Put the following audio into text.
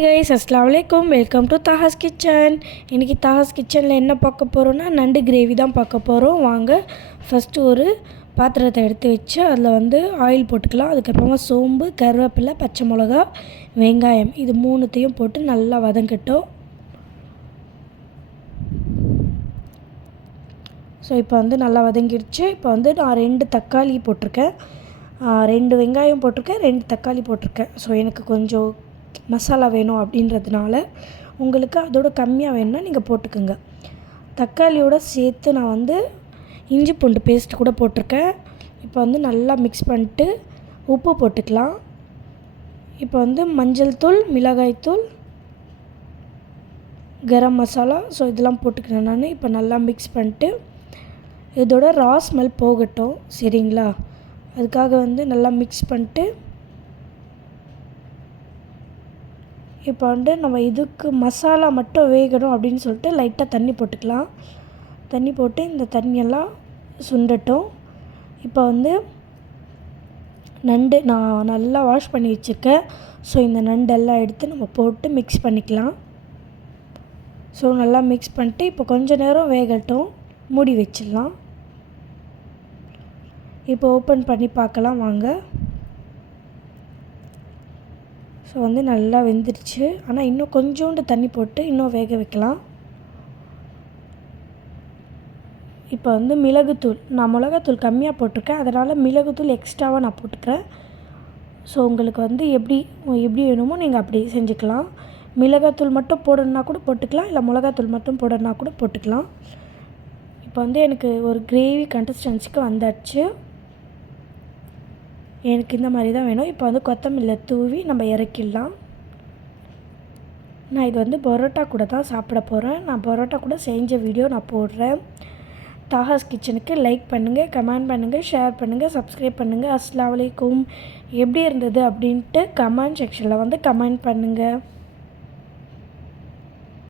Hi guys, அஸ்ஸலாமு அலைக்கும். Welcome to Taha's kitchen. இன்றைக்கி தாஹாஸ் கிச்சனில் என்ன பார்க்க போகிறோன்னா நண்டு கிரேவி தான் பார்க்க போகிறோம். வாங்க, ஃபஸ்ட்டு ஒரு பாத்திரத்தை எடுத்து வச்சு அதில் ஆயில் போட்டுக்கலாம். அதுக்கப்புறமா சோம்பு, கருவேப்பிலை, பச்சை மிளகா, வெங்காயம் இது மூணுத்தையும் போட்டு நல்லா வதங்கட்டும். ஸோ இப்போ நல்லா வதங்கிடுச்சு. இப்போ நான் 2 தக்காளி போட்டிருக்கேன், 2 வெங்காயம் போட்டிருக்கேன், 2 தக்காளி போட்டிருக்கேன். ஸோ எனக்கு கொஞ்சம் மசாலா வேணும் அப்படின்றதுனால, உங்களுக்கு அதோட கம்மியாக வேணும்னா நீங்கள் போட்டுக்கோங்க. தக்காளியோடு சேர்த்து நான் இஞ்சி பூண்டு பேஸ்ட் கூட போட்டிருக்கேன். இப்போ நல்லா மிக்ஸ் பண்ணிட்டு உப்பு போட்டுக்கலாம். இப்போ மஞ்சள் தூள், மிளகாய் தூள், கரம் மசாலா ஸோ இதெல்லாம் போட்டுக்கிறேன் நான். இப்போ நல்லா மிக்ஸ் பண்ணிட்டு இதோட ரா ஸ்மெல் போகட்டும், சரிங்களா? அதுக்காக நல்லா மிக்ஸ் பண்ணிட்டு இப்போ நம்ம இதுக்கு மசாலா மட்டும் வேகணும் அப்படின்னு சொல்லிட்டு லைட்டாக தண்ணி போட்டுக்கலாம். தண்ணி போட்டு இந்த தண்ணியெல்லாம் சுண்டட்டும். இப்போ நண்டு நான் நல்லா வாஷ் பண்ணி வச்சுருக்கேன். ஸோ இந்த நண்டெல்லாம் எடுத்து நம்ம போட்டு மிக்ஸ் பண்ணிக்கலாம். ஸோ நல்லா மிக்ஸ் பண்ணிட்டு இப்போ கொஞ்சம் நேரம் வேகட்டும், மூடி வச்சிடலாம். இப்போ ஓப்பன் பண்ணி பார்க்கலாம் வாங்க. ஸோ நல்லா வெந்துடுச்சு. ஆனால் இன்னும் கொஞ்சோண்டு தண்ணி போட்டு இன்னும் வேக வைக்கலாம். இப்போ மிளகுத்தூள், நான் மிளகாத்தூள் கம்மியாக போட்டிருக்கேன், அதனால் மிளகுத்தூள் எக்ஸ்ட்ராவாக நான் போட்டுக்கிறேன். ஸோ உங்களுக்கு எப்படி வேணுமோ நீங்கள் அப்படி செஞ்சுக்கலாம். மிளகாத்தூள் மட்டும் போடணுன்னா கூட போட்டுக்கலாம், இல்லை மிளகாத்தூள் மட்டும் போடணுன்னா கூட போட்டுக்கலாம். இப்போ எனக்கு ஒரு கிரேவி கன்சிஸ்டன்சிக்கு வந்தாச்சு. எனக்கு இந்த மாதிரி தான் வேணும். இப்போ கொத்தமல்லி தூவி நம்ம இறக்கிடலாம். நான் இது பரோட்டா கூட தான் சாப்பிட போகிறேன். நான் பரோட்டா கூட செஞ்ச வீடியோ நான் போடுறேன். தாஹாஸ் கிச்சனுக்கு லைக் பண்ணுங்கள், கமெண்ட் பண்ணுங்கள், ஷேர் பண்ணுங்கள், சப்ஸ்கிரைப் பண்ணுங்கள். அஸ்ஸலாமு அலைக்கும். எப்படி இருந்தது அப்படின்ட்டு கமெண்ட் செக்ஷனில் கமெண்ட் பண்ணுங்கள்.